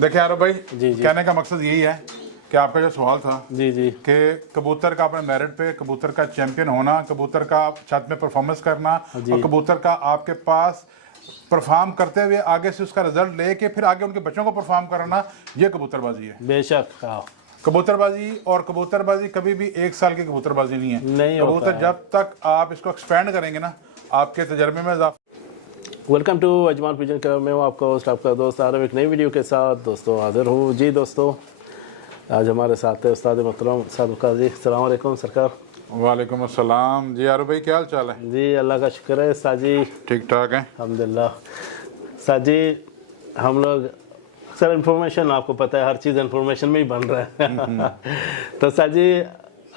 देखिए आरो भाई, जी। कहने का मकसद यही है कि आपका जो सवाल था जी जी कि कबूतर का अपने मेरिट पे कबूतर का चैंपियन होना, कबूतर का छत में परफॉर्मेंस करना जी। और कबूतर का आपके पास परफॉर्म करते हुए आगे से उसका रिजल्ट लेके फिर आगे उनके बच्चों को परफॉर्म कराना, ये कबूतरबाजी है। बेशक। हाँ, कबूतरबाजी और कबूतरबाजी कभी भी एक साल की कबूतरबाजी नहीं है। नहीं होता कबूतर है। जब तक आप इसको एक्सपेंड करेंगे ना, आपके तजर्बे में इजाफा। Welcome to Ajman pigeon club. मैं हूँ आपका होस्ट, आपका दोस्त आरव, एक नई वीडियो के साथ दोस्तों हाजिर हूँ। जी दोस्तों, आज हमारे साथ है उस्ताद मोहतरम साद काजी। अस्सलाम वालेकुम सरकार। वालेकुम अस्सलाम। जी आरो भाई, क्या हाल चाल है? जी अल्लाह का शुक्र है साजी, ठीक ठाक है अल्हम्दुलिल्लाह। साजी, हम लोग अक्सर इन्फॉर्मेशन, आपको पता है हर चीज़ इन्फॉर्मेशन में ही बन रहा है तो साजी,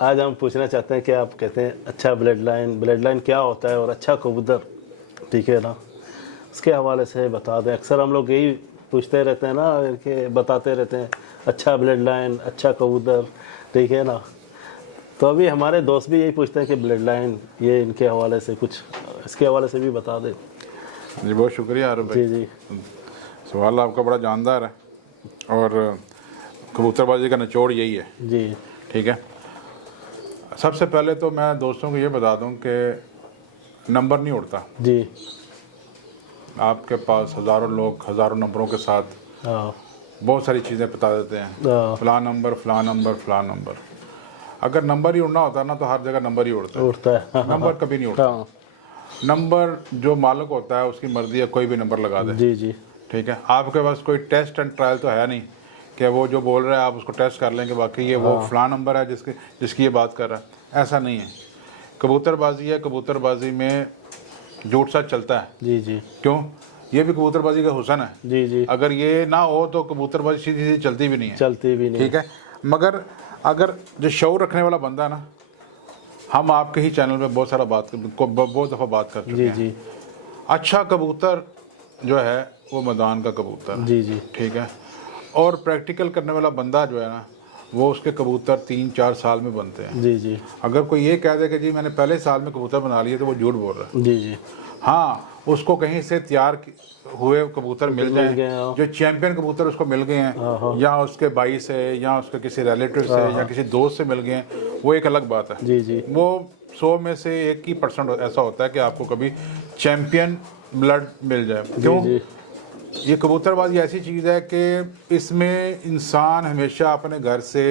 आज हम पूछना चाहते हैं कि आप कहते हैं अच्छा ब्लड लाइन क्या होता है और अच्छा कबूतर, ठीक है ना, उसके हवाले से बता दें। अक्सर हम लोग यही पूछते रहते हैं ना, कि बताते रहते हैं अच्छा ब्लड लाइन, अच्छा कबूतर, ठीक है ना। तो अभी हमारे दोस्त भी यही पूछते हैं कि ब्लड लाइन, ये इनके हवाले से कुछ, इसके हवाले से भी बता दें। जी। बहुत शुक्रिया आरो भाई। जी जी सवाल आपका बड़ा जानदार है और कबूतरबाजी का निचोड़ यही है। जी ठीक है, सबसे पहले तो मैं दोस्तों को ये बता दूं कि नंबर नहीं उड़ता। जी। आपके पास हज़ारों लोग हज़ारों नंबरों के साथ हाँ बहुत सारी चीज़ें बता देते हैं, हाँ, फ़लाँ नंबर फ़लाँ नंबर फ़लाँ नंबर। अगर नंबर ही उड़ना होता ना तो हर जगह नंबर ही उड़ता है। उड़ता है। नंबर कभी नहीं उड़ता। हाँ नंबर जो मालिक होता है उसकी मर्ज़ी है, कोई भी नंबर लगा दे। जी जी ठीक है, आपके पास कोई टेस्ट एंड ट्रायल तो है नहीं कि वो जो बोल रहा है आप उसको टेस्ट कर लें कि वाकई ये वो फ़लाँ नंबर है जिसकी ये बात कर रहा है। ऐसा नहीं है। कबूतरबाजी है, कबूतरबाजी में झूठ सच चलता है। जी जी क्यों? ये भी कबूतरबाजी का हुसन है। जी जी, अगर ये ना हो तो कबूतरबाजी सीधी सीधी चलती भी नहीं है। चलती भी नहीं। ठीक है, मगर अगर जो शौर रखने वाला बंदा है ना, हम आपके ही चैनल में बहुत दफ़ा बात कर चुके जी हैं। जी अच्छा कबूतर जो है वो मैदान का कबूतर है। जी जी ठीक है, और प्रैक्टिकल करने वाला बंदा जो है ना, वो उसके कबूतर 3-4 साल में बनते हैं। जी जी अगर कोई ये कह दे कि जी मैंने पहले साल में कबूतर बना लिए, तो वो झूठ बोल रहा है। जी जी। हाँ, उसको कहीं से तैयार हुए कबूतर मिल गए, जाए, हाँ। जो चैंपियन कबूतर उसको मिल गए हैं, या उसके भाई से या उसके किसी रिलेटिव से या किसी दोस्त से मिल गए हैं, वो एक अलग बात है। जी जी वो 100 में से 1% ऐसा होता है कि आपको कभी चैंपियन ब्लड मिल जाए। क्यों? जी ये कबूतरबाजी ऐसी चीज़ है कि इसमें इंसान हमेशा अपने घर से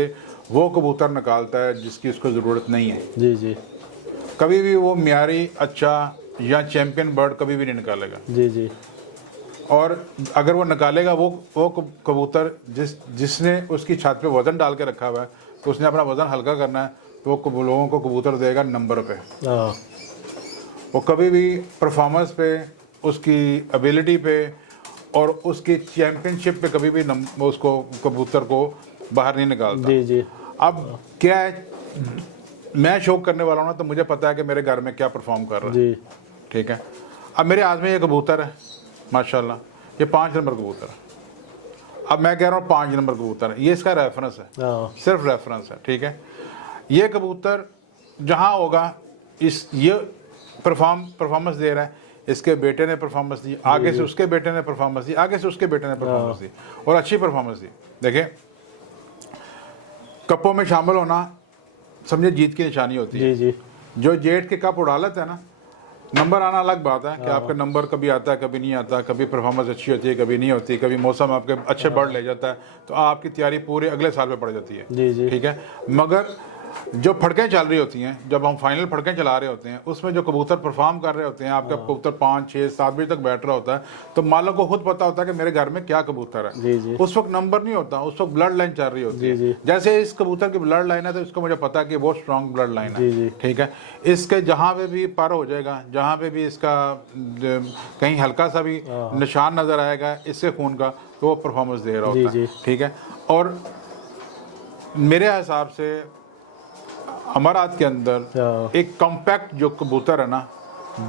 वो कबूतर निकालता है जिसकी उसको ज़रूरत नहीं है। जी जी कभी भी वो म्यारी अच्छा या चैंपियन बर्ड कभी भी नहीं निकालेगा। जी जी और अगर वो निकालेगा, वो कबूतर जिसने उसकी छत पे वज़न डाल के रखा हुआ है, तो उसने अपना वज़न हल्का करना है, तो वो लोगों को कबूतर देगा नंबर पे। हाँ वो कभी भी परफॉर्मेंस पे, उसकी एबिलिटी पे और उसकी चैम्पियनशिप पे कभी भी उसको कबूतर को बाहर नहीं निकालता। जी जी अब क्या है, मैं शौक करने वाला हूँ ना, तो मुझे पता है कि मेरे घर में क्या परफॉर्म कर रहा है। जी ठीक है, अब मेरे हाथ में ये कबूतर है माशाल्लाह, ये 5 नंबर कबूतर है। अब मैं कह रहा हूँ 5 नंबर कबूतर है, ये इसका रेफरेंस है, हाँ सिर्फ रेफरेंस है। ठीक है, ये कबूतर जहाँ होगा ये परफॉर्मेंस दे रहा है, इसके बेटे ने परफॉर्मेंस दी, आगे से उसके बेटे ने परफॉर्मेंस दी, आगे से उसके बेटे ने परफॉर्मेंस दी और अच्छी परफॉर्मेंस दी। देखिए, कपों में शामिल होना समझे जीत की निशानी होती है। जी जी जो जेट के कप उड़ा लेते हैं ना, नंबर आना अलग बात है कि आपका नंबर कभी आता है कभी नहीं आता, कभी परफॉर्मेंस अच्छी होती है कभी नहीं होती, कभी मौसम आपके अच्छे बढ़ ले जाता है, तो आपकी तैयारी पूरे अगले साल में पड़ जाती है। जी जी ठीक है, मगर जो फड़कें चल रही होती हैं, जब हम फाइनल फड़कें चला रहे होते हैं, उसमें जो कबूतर परफॉर्म कर रहे होते हैं, आपका कबूतर 5, 6, 7 बजे तक बैठ रहा होता है, तो मालिक को खुद पता होता है कि मेरे घर में क्या कबूतर है। जी जी उस वक्त नंबर नहीं होता, उस वक्त ब्लड लाइन चल रही होती है। जी। जैसे इस कबूतर की ब्लड लाइन है, तो इसको मुझे पता है कि वो स्ट्रॉन्ग ब्लड लाइन है। जी। ठीक है, इसके जहाँ पे भी पर हो जाएगा, जहाँ पे भी इसका कहीं हल्का सा भी निशान नजर आएगा इससे खून का, तो वो परफॉर्मेंस दे रहा होता है। ठीक है, और मेरे हिसाब से अमरात के अंदर एक कॉम्पैक्ट जो कबूतर है ना,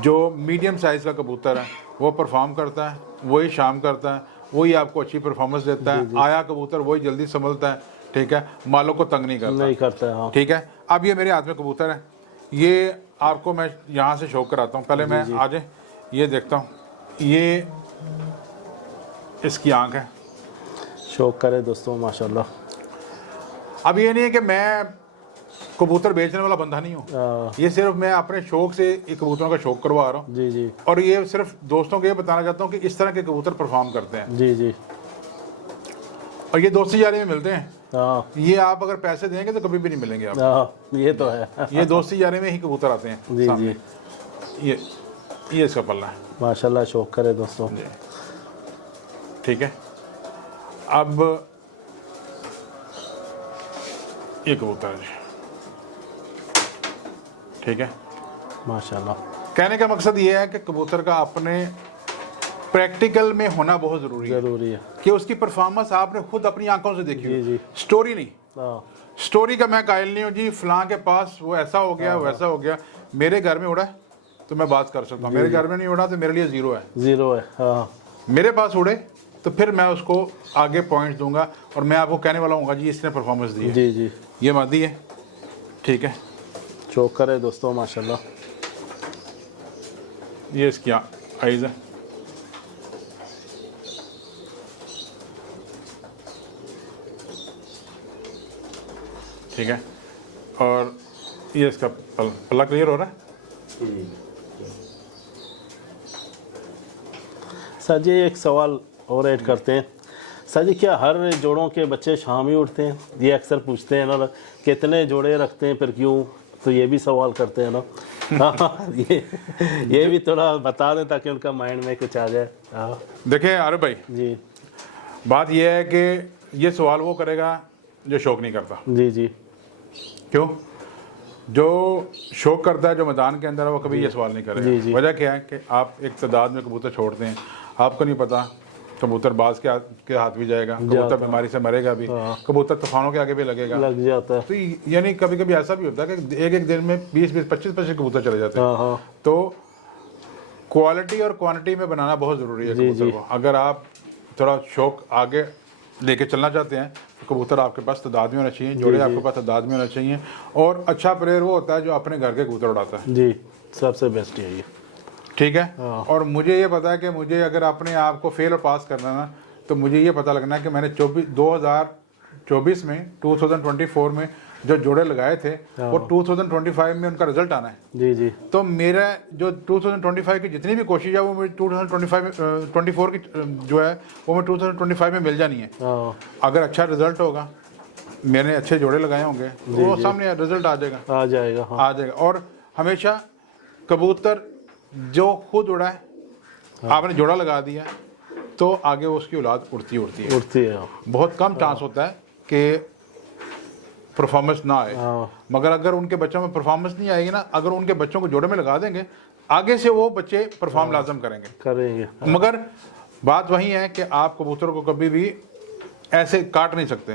जो मीडियम साइज़ का कबूतर है, वो परफॉर्म करता है, वही शाम करता है, वही आपको अच्छी परफॉर्मेंस देता है। आया कबूतर वही जल्दी संभलता है। ठीक है, मालों को तंग नहीं करता है। हाँ। ठीक है, अब ये मेरे हाथ में कबूतर है, ये आपको मैं यहाँ से शो कराता हूँ। पहले मैं आज ये देखता हूँ, ये इसकी आँख है। शौक करे दोस्तों माशाल्लाह। अब ये नहीं है कि मैं कबूतर बेचने वाला बंदा नहीं हूँ, ये सिर्फ मैं अपने शौक से ये कबूतरों का शौक करवा रहा हूँ। जी जी। और ये सिर्फ दोस्तों को ये बताना चाहता हूँ कि इस तरह के कबूतर परफॉर्म करते हैं। जी जी। और ये दोस्ती यारी में मिलते हैं। हाँ ये आप अगर पैसे देंगे तो कभी भी नहीं मिलेंगे आप। ये तो है। ये दोस्ती यारी में ही कबूतर आते हैं। जी जी। ये इसका पल्ला है माशाल्लाह, शौक करे दोस्तों। ठीक है। अब ये कबूतर है, ठीक है। माशाल्लाह। कहने का मकसद ये है कि कबूतर का अपने प्रैक्टिकल में होना बहुत ज़रूरी है कि उसकी परफॉर्मेंस आपने खुद अपनी आंखों से देखी जी। स्टोरी नहीं। स्टोरी का मैं कायल नहीं हूँ जी, फलां के पास वो ऐसा हो गया वैसा हो गया। मेरे घर में उड़ा है तो मैं बात कर सकता हूँ, मेरे घर में नहीं उड़ा तो मेरे लिए ज़ीरो है। हाँ। मेरे पास उड़े तो फिर मैं उसको आगे पॉइंट दूंगा और मैं आपको कहने वाला हूँ जी इसने परफॉर्मेंस दी है। जी जी। ये मादी है, ठीक है। शौक करे दोस्तों माशाल्लाह। ये इसकी आइज़ है, ठीक है। और ये इसका पल्ला क्लियर हो रहा है। सर जी एक सवाल और ऐड करते हैं। सर जी क्या हर जोड़ों के बच्चे शाम ही उठते हैं? ये अक्सर पूछते हैं ना, कितने जोड़े रखते हैं फिर क्यों, तो ये भी सवाल करते हैं ना। ये भी थोड़ा बता दें ताकि उनका माइंड में कुछ आ जाए। देखिए आरिफ भाई जी, बात यह है कि ये सवाल वो करेगा जो शौक नहीं करता। जी जी। क्यों? जो शौक करता है, जो मैदान के अंदर है, वो कभी ये सवाल नहीं करेगा। वजह क्या है कि आप एक तादाद में कबूतर छोड़ते हैं, आपको नहीं पता कबूतर बाज के हाथ भी जाएगा, कबूतर बीमारी से मरेगा भी, कबूतर तूफानों के आगे भी लगेगा, लग जाता है। तो यानी कभी कभी ऐसा भी होता है कि एक एक दिन में 20-20, 25-25 कबूतर चले जाते हैं। तो क्वालिटी और क्वांटिटी में बनाना बहुत ज़रूरी है कबूतर को। अगर आप थोड़ा शौक आगे लेके चलना चाहते हैं तो कबूतर आपके पास तादाद में होना चाहिए, जोड़े आपके पास तादाद में होना चाहिए। और अच्छा प्लेयर वो होता है जो अपने घर के कबूतर उड़ाता है। जी, सबसे बेस्ट है ये, ठीक है। और मुझे ये पता है कि मुझे अगर अपने आप को फेल और पास करना है ना, तो मुझे ये पता लगना है कि मैंने 2024 में 2024 में जो जोड़े लगाए थे वो 2025 में उनका रिजल्ट आना है। जी जी। तो मेरा जो 2025 की जितनी भी कोशिश है वो मुझे 2024 की जो है वो मैं 2025 में मिल जानी है। अगर अच्छा रिजल्ट होगा, मैंने अच्छे जोड़े लगाए होंगे तो वो सामने रिजल्ट आ जाएगा। आ जाएगा। और हमेशा कबूतर जो खुद उड़ा है, आपने जोड़ा लगा दिया तो आगे उसकी औलाद उड़ती है। बहुत कम चांस होता है कि परफॉर्मेंस ना आए, मगर अगर उनके बच्चों में परफॉर्मेंस नहीं आएगी ना, अगर उनके बच्चों को जोड़े में लगा देंगे आगे से वो बच्चे परफॉर्म लाजम करेंगे। मगर बात वही है कि आप कबूतर को कभी भी ऐसे काट नहीं सकते।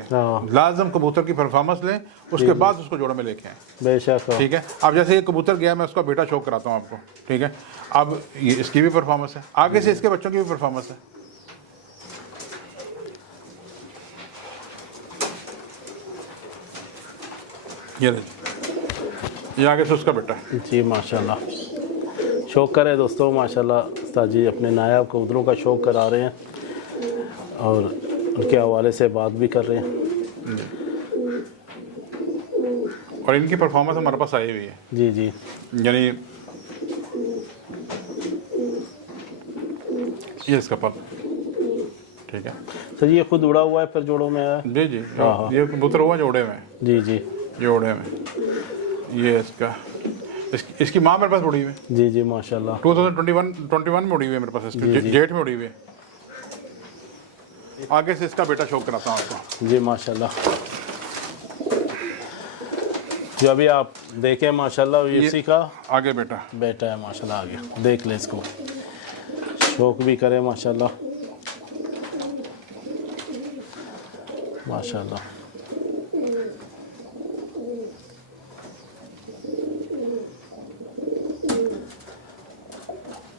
लाजम कबूतर की परफॉर्मेंस लें, उसके बाद उसको जोड़े में लेके आए। बेशक। ठीक है। अब जैसे ये कबूतर गया, मैं उसका बेटा शौक कराता हूँ आपको, ठीक है। अब ये इसकी भी परफॉर्मेंस है, आगे से इसके बच्चों की भी परफॉर्मेंस है। ये आगे से उसका बेटा है। जी माशाल्लाह, शौक करे दोस्तों माशाल्लाह। उस्ताद जी अपने नायाब कबूतरों का शौक करा रहे हैं और उनके हवाले से बात भी कर रहे हैं। और इनकी परफॉर्मेंस हमारे पास आई हुई है। जी जी। यानी ये इसका पल, ठीक है सर। ये खुद उड़ा हुआ है फिर जोड़ों में आया? जी जी। ये कबूतर हुआ जोड़े में। जी जी। जोड़े में ये इसका इसकी माँ मेरे पास उड़ी हुई है। जी जी माशाल्लाह। 2021 में उड़ी हुई है मेरे पास, इसकी जेठ में उड़ी हुई है। आगे से इसका बेटा शौक कराता हूँ आपको। जी माशाल्लाह। जो अभी आप देखें माशाल्लाह, इसी का आगे बेटा है माशाल्लाह। आगे देख ले इसको, शौक भी करे माशाल्लाह माशाल्लाह।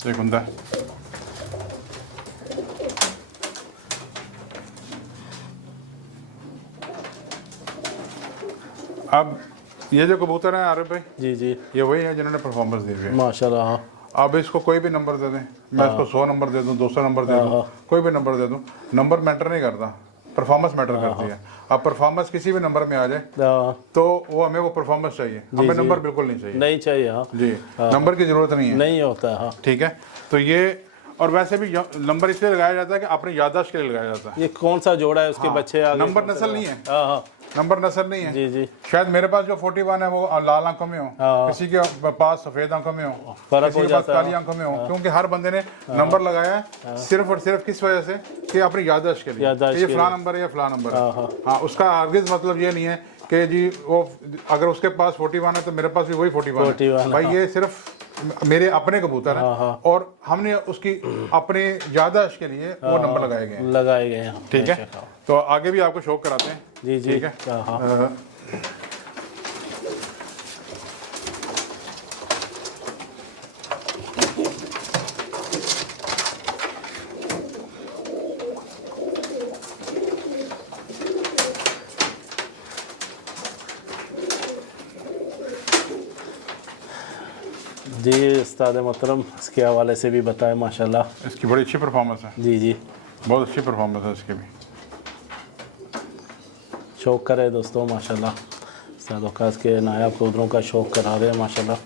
एक बंदा अब ये जो कबूतर है आरिफ भाई, जी जी, ये वही है जिन्होंने परफॉर्मेंस दी हुई है माशाल्लाह। अब इसको कोई भी नंबर दे दें, मैं इसको 100 नंबर दे दूं, 200 नंबर दे दूं, कोई भी नंबर दे दूं, नंबर मैटर नहीं करता। परफॉर्मेंस मैटर करती है। अब परफॉर्मेंस किसी भी नंबर में आ जाए तो वो हमें वो परफॉर्मेंस चाहिए, हमें नंबर बिल्कुल नहीं चाहिए। नहीं चाहिए, हाँ जी, नंबर की जरूरत नहीं है, नहीं होता है, हाँ ठीक है। तो ये, और वैसे भी नंबर इसलिए लगाया जाता है कि अपनी याददाश्त के लिए लगाया जाता है। ये कौन सा जोड़ा है, उसके बच्चे आगे नंबर नस्ल नहीं है, हाँ हाँ नंबर नस्ल नहीं है। जी जी, शायद मेरे पास जो 41 है वो लाल आंखों में हो, किसी के पास सफेद आंखों में हो, फर्क किसी हो के पास जाता है। काली आंखों में हो, क्योंकि हर बंदे ने नंबर लगाया है सिर्फ और सिर्फ किस वजह से कि अपनी याददाश्त के लिए, याददाश्त ये के फलां नंबर है, ये फलां नंबर है। हाँ, उसका हरगिज़ मतलब ये नहीं है कि जी वो अगर उसके पास 41 है तो मेरे पास भी वही 41 है। भाई ये सिर्फ मेरे अपने कबूतर हैं और हमने उसकी अपने याददाश्त के लिए वो नंबर लगाए गए हैं, ठीक है। तो आगे भी आपको शौक कराते हैं, जी जी, ठीक है। जी उस्ताद मोहतरम, इसके हवाले से भी बताएं। माशाल्लाह इसकी बड़ी अच्छी परफॉर्मेंस है, जी जी, बहुत अच्छी परफॉर्मेंस है इसकी भी। शौक करे दोस्तों माशाल्लाह, उस्ताद वकास के नायाब कबूतरों का शौक करा रहे हैं माशाल्लाह।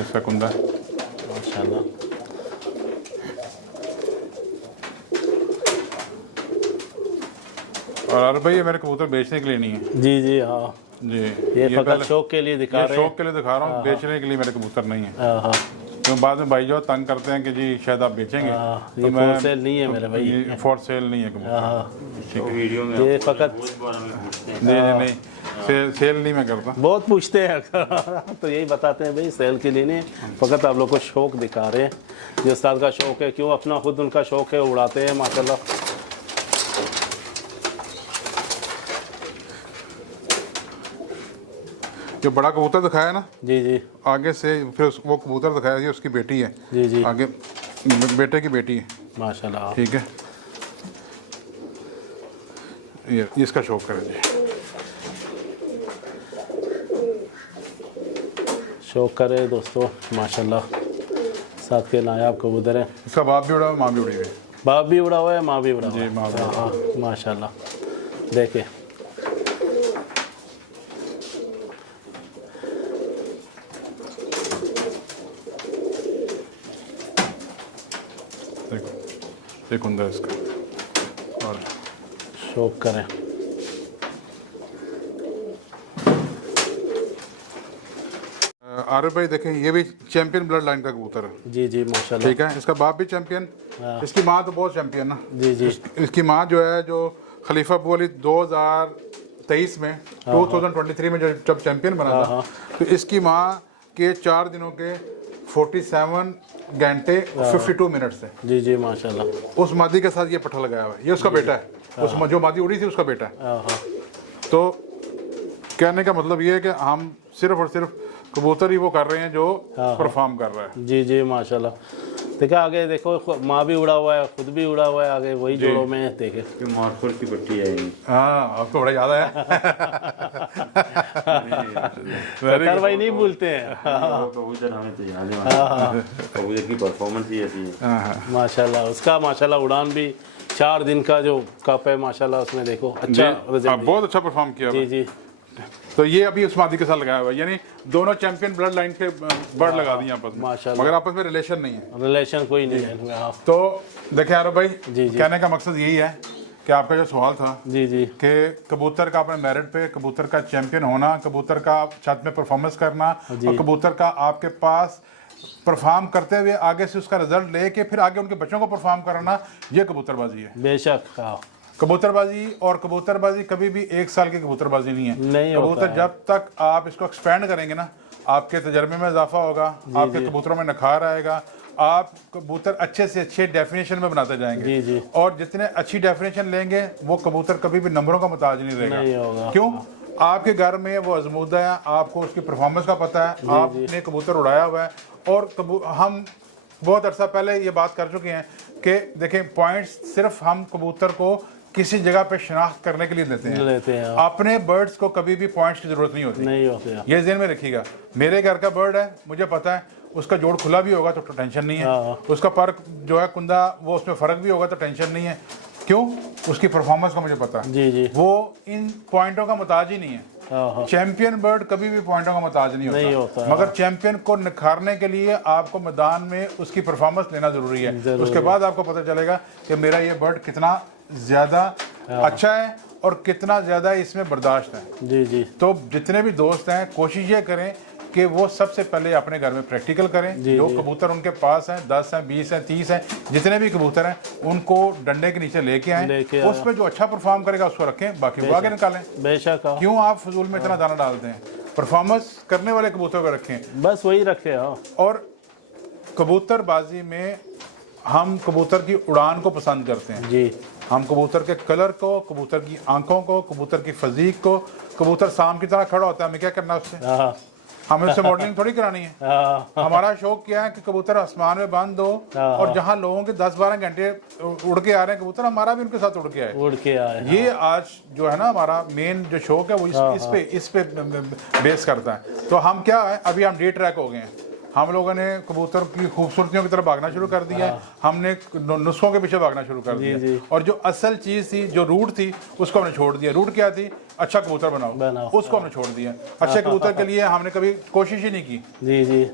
इसका कुंदा माशाल्लाह, और भाई ये मेरे कबूतर बेचने के लिए नहीं है जी जी, हाँ जी, ये फकत शौक के लिए दिखा रहे हैं, शौक के लिए दिखा रहा हूँ, बेचने के लिए मेरे कबूतर नहीं है। हाँ तो बाद में भाई जो तंग करते हैं कि जी शायद आप बेचेंगे, ये फॉर सेल नहीं है मेरे भाई, फॉर सेल नहीं है कबूतर, ठीक है। ये फकत नहीं, सेल नहीं मैं करता। बहुत पूछते हैं तो यही बताते हैं भाई, सेल के लिए नहीं, फकत आप लोग को शौक दिखा रहे हैं। जो उस्ताद का शौक है, क्यों अपना खुद उनका शौक है, उड़ाते हैं माशाल्लाह। जो बड़ा कबूतर दिखाया ना जी जी, आगे से, फिर वो कबूतर दिखाया, ये उसकी बेटी है जी जी, आगे, बेटे की बेटी है, माशाल्लाह, ठीक है। ये इसका शौक करें, शौक करे दोस्तों माशाल्लाह। साथ के नायाब कबूतर हैं, इसका बाप भी उड़ा हुआ, माँ भी उड़ी हुई है। बाप भी उड़ा हुआ है, माँ भी उड़ा हुआ जी, है, माँ भी हाँ माशाल्लाह। देखे देखो, ये कुंदा इसका, और शौक करें। आरिफ भाई देखें, ये भी चैंपियन ब्लड लाइन का कबूतर है, जी जी माशाल्लाह, ठीक है। इसका बाप भी चैंपियन, इसकी माँ तो बहुत चैंपियन ना। जी जी, इसकी माँ जो है, जो खलीफा अबू अली 2023 में 2023 में जब चैंपियन बना था, तो इसकी माँ के 4 दिनों के 47 घंटे 52 मिनट्स है। जी जी माशाल्लाह। उस मादी के साथ ये पट्ठा लगाया हुआ है, ये उसका बेटा है, उस जो मादी उड़ी थी उसका बेटा है। तो कहने का मतलब ये है कि हम सिर्फ और सिर्फ कबूतर ही वो कर रहे हैं जो परफॉर्म कर रहा है। जी जी माशाल्लाह। देखा आगे देखो, माँ भी उड़ा हुआ है, खुद भी उड़ा हुआ है, आगे वही जोड़ों में देखे मार्फुल की पट्टी है। हाँ, आपको बड़ा याद आया। सरकार भाई नहीं भूलते हैं। कबूतर हमें तो याद है, कबूतर की परफॉर्मेंस ही ऐसी है माशाल्लाह। उसका माशाल्लाह उड़ान भी 4 दिन का जो कप है माशाल्लाह, उसमें देखो अच्छा रिजल्ट, बहुत अच्छा परफॉर्म किया। जी जी, तो ये अभी उस मादी के साथ लगाया हुआ है, यानी दोनों चैंपियन ब्लड लाइन के बर्ड लगा दिए आपस में, माशाल्लाह। मगर आपस में रिलेशन नहीं है, रिलेशन कोई नहीं है। हाँ तो देखें आरो भाई, जी जी, कहने का मकसद यही है कि आपका जो सवाल था जी जी, कि कबूतर का अपने मेरिट पे कबूतर का चैंपियन होना, कबूतर का छत में परफॉर्मेंस करना, और कबूतर का आपके पास परफॉर्म करते हुए आगे से उसका रिजल्ट लेके फिर आगे उनके बच्चों को परफॉर्म कराना, ये कबूतरबाजी है। बेशक। हाँ, कबूतरबाजी और कबूतरबाजी कभी भी 1 साल की कबूतरबाजी नहीं है। नहीं कबूतर जब तक आप इसको एक्सपेंड करेंगे ना, आपके तजर्बे में इजाफा होगा, आपके कबूतरों में नखार आएगा, आप कबूतर अच्छे से अच्छे डेफिनेशन में बनाते जाएंगे। जी जी, और जितने अच्छी डेफिनेशन लेंगे वो कबूतर कभी भी नंबरों का मुताज नहीं नहीं रहेगा। होगा। क्यों? आपके घर में वो आजमूदा है, आपको उसकी परफॉर्मेंस का पता है, आपने कबूतर उड़ाया हुआ है। और हम बहुत अरसा पहले ये बात कर चुके हैं कि देखें, पॉइंट्स सिर्फ हम कबूतर को किसी जगह पे शनाख्त करने के लिए देते हैं। अपने बर्ड्स को कभी भी पॉइंट्स की जरूरत नहीं होती। ये ज़हन में रखिएगा। मेरे घर का बर्ड है, मुझे पता है उसका जोड़ खुला भी होगा तो टेंशन नहीं है, उसका पर जो है कुंदा वो उसमें फ़र्क भी होगा तो टेंशन नहीं है। क्यों? उसकी परफॉर्मेंस का मुझे पता है। जी जी। वो इन पॉइंटों का मुताज ही नहीं है। चैंपियन बर्ड कभी भी पॉइंटों का मुताज नहीं होता, मगर चैंपियन को निखारने के लिए आपको मैदान में उसकी परफॉर्मेंस लेना जरूरी है। उसके बाद आपको पता चलेगा कि मेरा ये बर्ड कितना ज्यादा अच्छा है और कितना ज्यादा इसमें बर्दाश्त है। जी जी। तो जितने भी दोस्त हैं कोशिश ये करें कि वो सबसे पहले अपने घर में प्रैक्टिकल करें। जो कबूतर उनके पास हैं, 10 हैं, 20 हैं, 30 हैं, जितने भी कबूतर हैं उनको डंडे के नीचे लेके आएं। उस पर जो अच्छा परफॉर्म करेगा उसको रखें, बाकी वो आगे निकालें। बेशक। क्यों आप फजूल में इतना दाना डालते हैं? परफॉर्मेंस करने वाले कबूतर को रखें, बस वही रखे। और कबूतरबाजी में हम कबूतर की उड़ान को पसंद करते हैं जी। हम कबूतर के कलर को, कबूतर की आंखों को, कबूतर की फजीक को। कबूतर शाम की तरह खड़ा होता है, हमें क्या करना है उससे? हमें उससे मॉडलिंग थोड़ी करानी है। हमारा शौक क्या है कि कबूतर आसमान में बंद हो और जहां लोगों के 10-12 घंटे उड़ के आ रहे हैं कबूतर, हमारा भी उनके साथ उड़ के आए। ये आज जो है ना हमारा मेन जो शौक है वो इस पे बेस करता है। तो हम क्या है, अभी हम डे ट्रैक हो गए हैं। हम लोगों ने कबूतर की खूबसूरतियों की तरफ भागना शुरू कर दिया है। हमने नुस्खों के पीछे भागना शुरू कर दिया, और जो असल चीज़ थी, जो रूट थी, उसको हमने छोड़ दिया। रूट क्या थी? अच्छा कबूतर बनाओ। उसको हमने छोड़ दिया। अच्छे कबूतर के लिए हमने कभी कोशिश ही नहीं की। जी जी।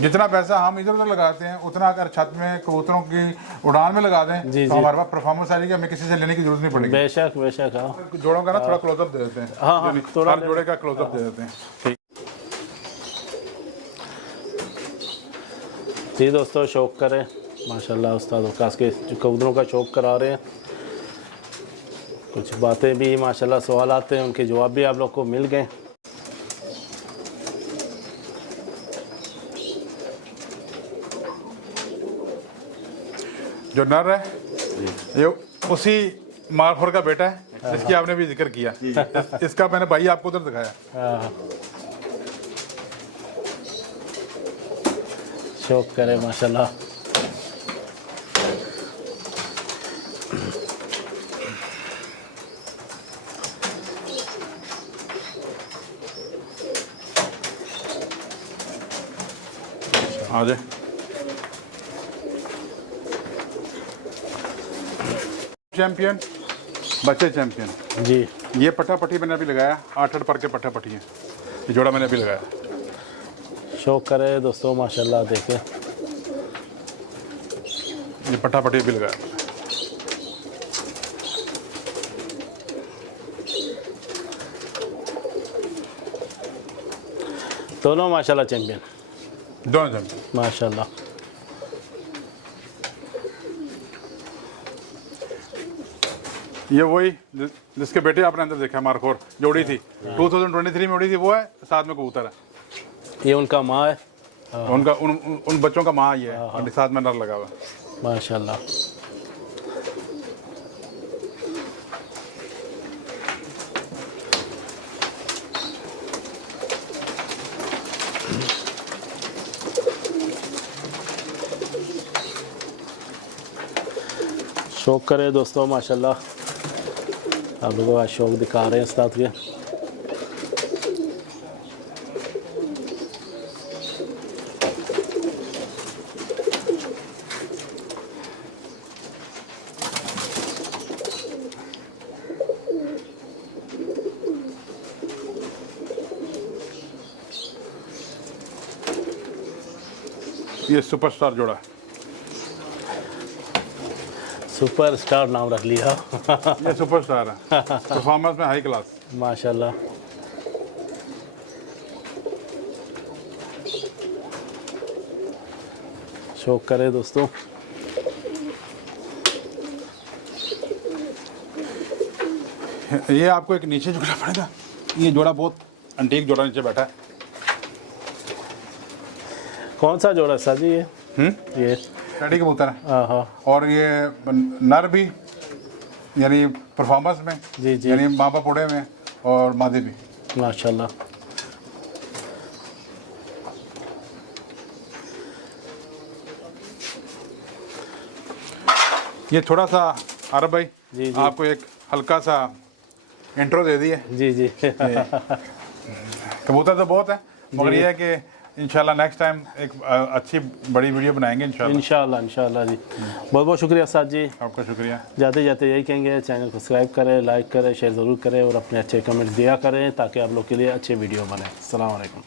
जितना पैसा हम इधर उधर लगाते हैं उतना अगर छत में कबूतरों की उड़ान में लगा दें तो हमारे पास परफॉर्मेंस आ जाएगी, हमें किसी से लेने की जरूरत नहीं पड़ेगी। बेशक बेशक। जोड़ों का ना थोड़ा क्लोजअप दे देते हैं। हर जोड़े का क्लोजअप दे देते हैं। ठीक। जी दोस्तों, शौक करें माशाल्लाह। उस्ताद वकास के जो कबूतरों का शौक करा रहे हैं, कुछ बातें भी माशाल्लाह सवाल आते हैं, उनके जवाब भी आप लोग को मिल गए। जो नर है ये उसी मारखोर का बेटा है जिसकी आपने भी जिक्र किया। इसका मैंने भाई आपको उधर दिखाया। शौक करे माशाल्लाह। आ जाए। चैंपियन, बच्चे चैंपियन जी। ये पट्टा पट्टी मैंने अभी लगाया, 8 पर के पट्टा पट्टी है। ये जोड़ा मैंने अभी लगाया। शौक करे दोस्तों माशाल्लाह। देखें ये पट्टा पट्टी भी लगाया। दोनों माशाल्लाह चैंपियन, दोनों चैंपियन माशाल्लाह। ये वही जिसके बेटे आपने अंदर देखा, मारखोर जोड़ी थी 2023 में उड़ी थी, वो है। साथ में कबूतर है। ये उनका माँ है। उनका उन बच्चों का माँ ये है, और साथ में नर लगा हुआ माशाल्लाह। शौक करे दोस्तों माशाल्लाह। आप लोगों का शौक दिखा रहे हैं उस्ताद के। ये सुपरस्टार जोड़ा है। सुपरस्टार नाम रख लिया। ये सुपरस्टार है, परफॉर्मेंस में हाई क्लास माशाल्लाह। शौक करे दोस्तों। ये आपको एक नीचे झुकना पड़ेगा। ये जोड़ा बहुत अंटीक जोड़ा नीचे बैठा है। कौन सा जोड़ा सर जी? ये टैडी कबूतर है। हाँ। और ये नर भी यानी परफॉर्मेंस में जी जी। यानी माँ बाप उड़े में, और मादी भी माशाल्लाह। ये थोड़ा सा अरब भाई जी जी। आपको एक हल्का सा इंट्रो दे दिए। जी जी। कबूतर तो बहुत है, मगर ये है कि इंशाल्लाह नेक्स्ट टाइम एक अच्छी बड़ी वीडियो बनाएंगे इंशाल्लाह। इंशाल्लाह जी। बहुत बहुत शुक्रिया उस्ताद जी। आपका शुक्रिया। जाते जाते यही कहेंगे, चैनल को सब्सक्राइब करें, लाइक करें, शेयर ज़रूर करें और अपने अच्छे कमेंट्स दिया करें ताकि आप लोग के लिए अच्छे वीडियो बने। अस्सलाम वालेकुम।